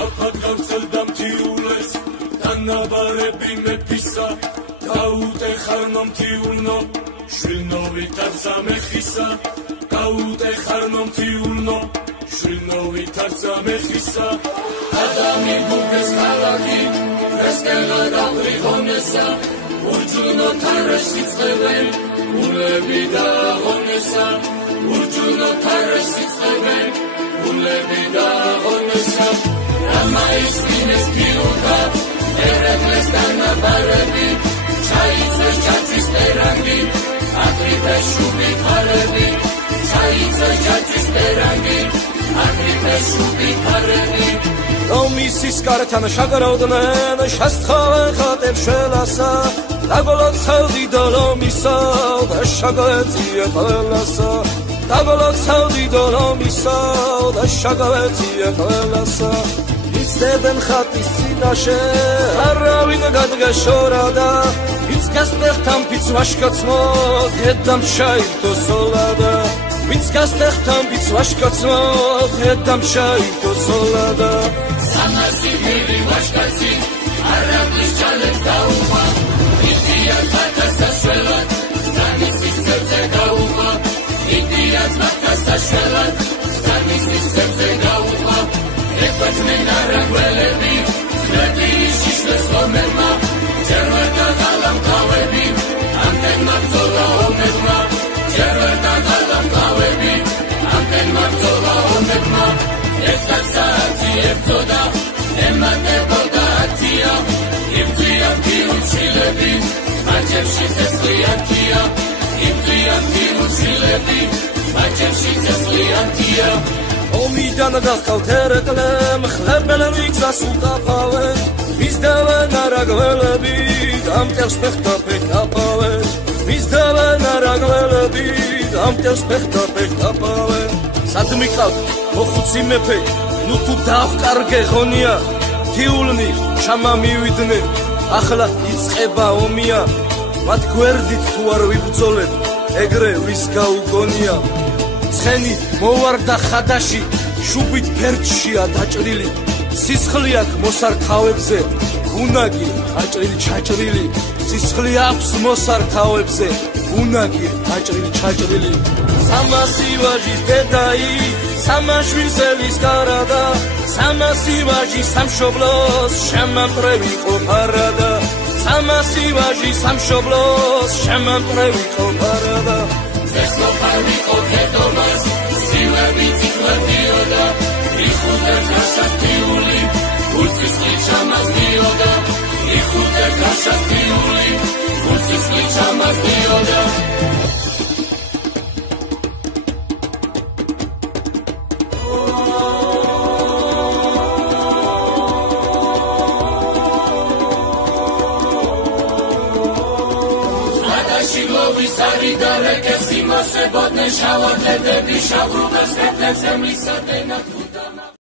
საფად გავცელდა მთიულეს თანაბარები მეფისა გაუტეხარნო მთიულნო შვილნო ვითარცა მეხისა გაუტეხარნო მთიულნო შვილნო ვითარცა მეხისა ადამი ბუქეს ქალაქი ფრესკელა დავრიღონესა ურჯუნო თარეში წევენ გულები დააღონესა ურჯუნო თარეში წევენ გულები დააღონესა რამა ისმინეს ფიუდა ერეკლეს დანაბარები ჩაიწეს ჯაჭვის პერანგი აკრიფეს შუბი ქარები ჩაიწეს ჯაჭვის პერანგი აკრიფეს შუბი ქარები რომისის კართან შაგროვდნენ შესთხავენ ხატებს შველასა დაგოლოცავდი დოლომისა და შაგავეწია ყველასა დაგოლოცავდი დოლომისა და შაგავეწია ყველასა იცდებენ ხატის წინაშე არავინ გადგაშორადა ვინც გასტეხთან ფიც ვაშკაცმო დედამ შაირთო სოლადა ვინც გასტეხთან ფიც ვაშკაცმო დედამ შაირთო სოლადა სამასი მილი ვაშკაცი არავის ჯალებს დაუმა იდიას მათას საშველად სამისის ძებზე გაუმა იდიას მათას საშველად სამისის ძებზე გაუმა ეკვეთნენ არაგველები ხლები შიშლეს ომებმა ჯერ ვერ დაღალა მკლავები ამდენმა ბრძოლა ომებმა ჯერ ვერ დაღალა მკლავები ამდენმა ბრძოლა ომებმა ერთად საათი ებრძოდა ემატებოდა ათია იბრძვიან ფილუჩილები მაჯებში წესლიანთია იბრძვიან ფილუჩილები მაჯებში წესლიანთია ომიდან გახავთ ერეკლე მხლებელები გზას უკაფავენ მისდევენ არაგველები დამტევს ფეხთა ფეხთაფავენ მისდევენ არაგველები დამტევს ფეხთა ფეხთაფავენ სად მიყავთ მოხუცი მეფე ნუ თუ დავკარგე ღონია თიულნი შამა მივიდნენ ახლა იწყება ომია მათ გვერდით თუ არ ვიბრძოლეთ ეგრე ვის გაუგონია ცხენი მოვარდა ხადაში შუბით ფერდშია დაჭრილი სისხლი აქვს მოსართავებზე უნაგი აჭრილი ჩაჭრილი სისხლი აქვს მოსართავებზე უნაგი აჭრილი ჩაჭრილი სამასი ვაჟის დედაი სამაშვილსელის კარადა სამასი ვაჟი სამშობლოს შემამტრევი ყოფარადა სამასი ვაჟი სამშობლოს შემამტრევი ყოფარადა ზესლოფარვი ყოფედობას სილები ციკლებიოდა იხუდეთ გაშათიული გულსისხლი ჩამასდიოდა იხუდეთ გაშათიული გულსისხლი ჩამასდიოდა ვისარი და რეკეს იმასებოდნენ შავადლედები შავრუბებს ხეთებს ემლისადენად